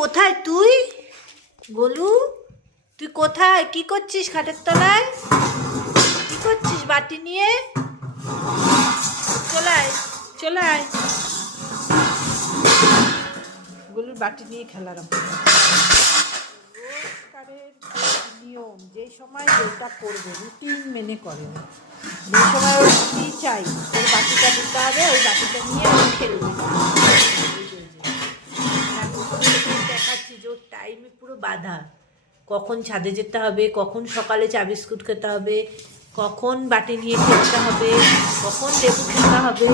কোথায় তুই? গোলু তুই কোথায়? কি করছিস খাটের তলায়? কি করছিস বাটি নিয়ে? চলায় চলায়। গোলুর বাটি নিয়ে খেলার রোজকারের নিয়ম, যেই সময় যেটা করবে রুটিন মেনে করে, যে সময় ওর কি চাই ওর বাটিটা দিতে হবে, ওই বাটিটা নিয়ে ও খেলবে। দেখাচ্ছি যে ওর টাইমে পুরো বাধা, কখন ছাদে যেতে হবে, কখন সকালে চা বিস্কুট খেতে হবে, কখন বাটি নিয়ে খেলতে হবে, কখন লেবু খেতে হবে।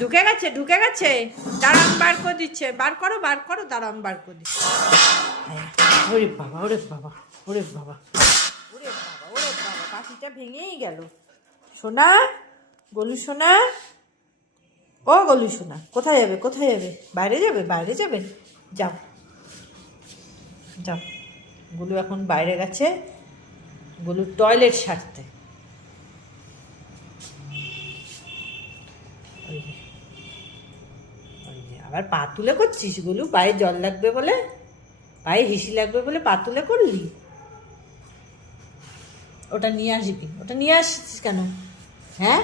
ঢুকে গেছে ঢুকে গেছে, দাঁড়ান বার করে দিচ্ছে, বার করো দাঁড়ান বার করে দিচ্ছে। ওরে বাবা ওরে বাবা ওরে বাবা ওরে বাবা ওরে বাবা, বাটিটা ভেঙেই গেল। সোনা, গোলু সোনা, ও গোলু সোনা, কোথায় যাবে কোথায় যাবে? বাইরে যাবে বাইরে যাবে? যাও যাও। গোলু এখন বাইরে গেছে, গোলু টয়লেট সারতে। আবার পা তুলে করছিস গোলু? পায়ে জল লাগবে বলে, পায়ে হিসি লাগবে বলে পা তুলে করলি? ওটা নিয়ে আসবি, ওটা নিয়ে আসছিস কেন? হ্যাঁ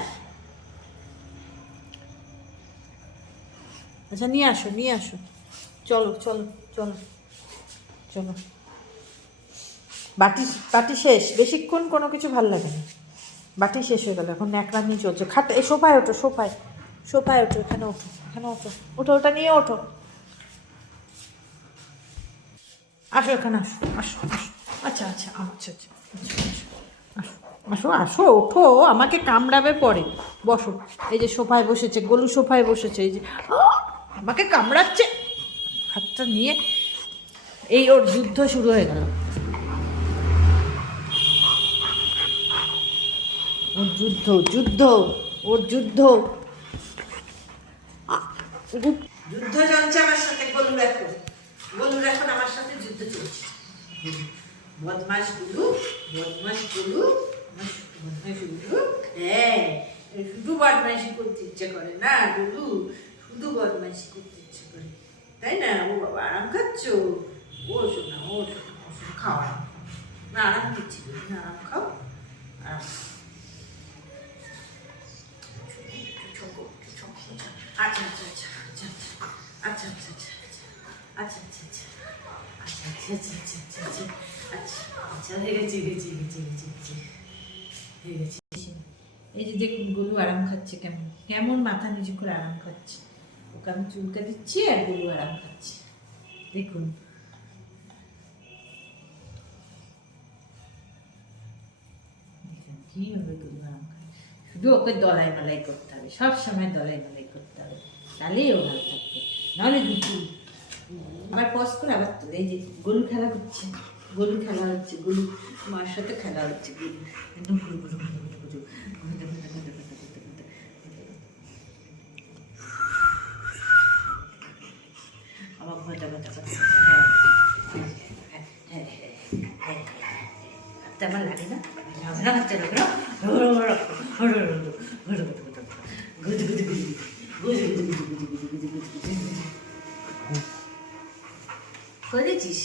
আচ্ছা নিয়ে আসো নিয়ে আসো, চলো চলো চলো চলো। বাটি বাটি শেষ, বেশিক্ষণ কোনো কিছু ভাল লাগে না। বাটি শেষ হয়ে গেল, এখন ন্যাকড়ানি চলছে। খাট এই সোফায় ওঠো, সোফায় সোফায় ওঠো, এখানে ওঠো এখানে ওঠো, ওঠো ওটা নিয়ে ওঠো। আসো এখানে আসো আসো আসো। আচ্ছা আচ্ছা আচ্ছা আচ্ছা আসো আসো আসো, ওঠো, আমাকে কামড়াবে পরে। বসো, এই যে সোফায় বসেছে গোলু, সোফায় বসেছে, এই যে আমাকে কামড়াচ্ছে। হাতটা নিয়ে এই ওর যুদ্ধ শুরু হয়ে গেল, ওর যুদ্ধ যুদ্ধ ওর যুদ্ধ যুদ্ধ চলছে আমার সাথে। গোলুর এখন, গোলুর এখন আমার সাথে যুদ্ধ চলছে। বদমাস গুলু, বদমাস গুলু, বদমাস গুলু। হ্যাঁ, শুধু বদমাইশি করতে ইচ্ছে করে না গুলু, শুধু বদমাইশি করতে ইচ্ছে করে, তাই না? ও বাবা আরাম খাচ্ছ? ও শোনা ও শোনা ও শোনা, খাও আরাম, না আরাম দিচ্ছি, না আরাম খাও, আরাম। আচ্ছা আচ্ছা আচ্ছা আচ্ছা আচ্ছা আচ্ছা আচ্ছা আচ্ছা আচ্ছা আচ্ছা আচ্ছা আচ্ছা আচ্ছা আচ্ছা আচ্ছা আচ্ছা হয়ে গেছে গেছে গেছে গেছে গেছে হয়ে গেছে। এই যে দেখুন গোলু আরাম খাচ্ছে, কেমন কেমন মাথা নিচু করে আরাম খাচ্ছে। ওকে আমি চুলকা দিচ্ছি আর গোলু আরাম খাচ্ছে, দেখুন। কি হবে গোলু আরাম খায়, শুধু ওকে দলাই মালাই করতে হবে, সব সময় দলাই মালাই করতে হবে, তাহলেই ও ভালো থাকবে, নাহলে দুটো আবার পজ করে আবার তোলে। এই যে গোলু খেলা করছে, গোলু খেলা হচ্ছে, গোলু মার সাথে খেলা হচ্ছে, গোলু একদম ঘুরু ঘুরু ঘুরু ঘুরু ঘুরু। আমার ঘটা ঘটা ঘটা, হ্যাঁ হ্যাঁ হ্যাঁ হ্যাঁ, আমার লাগে না, লাগে না হচ্ছে না, করেছিস?